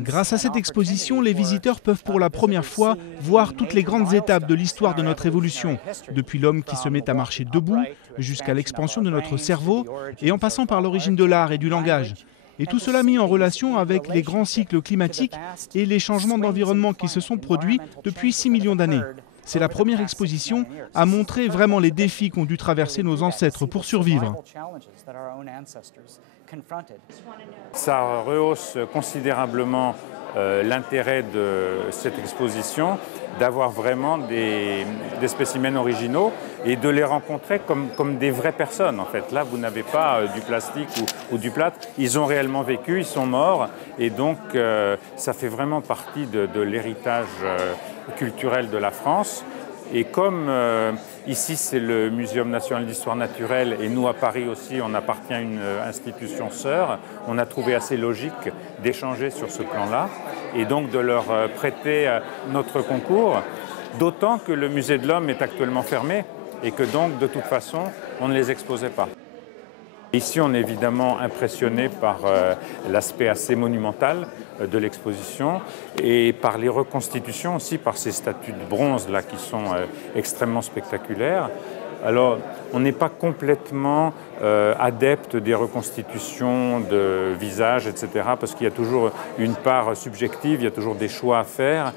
Grâce à cette exposition, les visiteurs peuvent pour la première fois voir toutes les grandes étapes de l'histoire de notre évolution, depuis l'homme qui se met à marcher debout, jusqu'à l'expansion de notre cerveau, et en passant par l'origine de l'art et du langage. Et tout cela mis en relation avec les grands cycles climatiques et les changements d'environnement qui se sont produits depuis 6 millions d'années. C'est la première exposition à montrer vraiment les défis qu'ont dû traverser nos ancêtres pour survivre. Ça rehausse considérablement l'intérêt de cette exposition, d'avoir vraiment des spécimens originaux et de les rencontrer comme des vraies personnes. En fait, là, vous n'avez pas du plastique ou du plâtre. Ils ont réellement vécu, ils sont morts, et donc ça fait vraiment partie de l'héritage culturel de la France. Et comme ici c'est le Muséum national d'histoire naturelle et nous à Paris aussi on appartient à une institution sœur, on a trouvé assez logique d'échanger sur ce plan-là et donc de leur prêter notre concours, d'autant que le musée de l'Homme est actuellement fermé et que donc de toute façon on ne les exposait pas. Ici, on est évidemment impressionné par l'aspect assez monumental de l'exposition et par les reconstitutions aussi, par ces statues de bronze là qui sont extrêmement spectaculaires. Alors, on n'est pas complètement adepte des reconstitutions de visages, etc., parce qu'il y a toujours une part subjective, il y a toujours des choix à faire.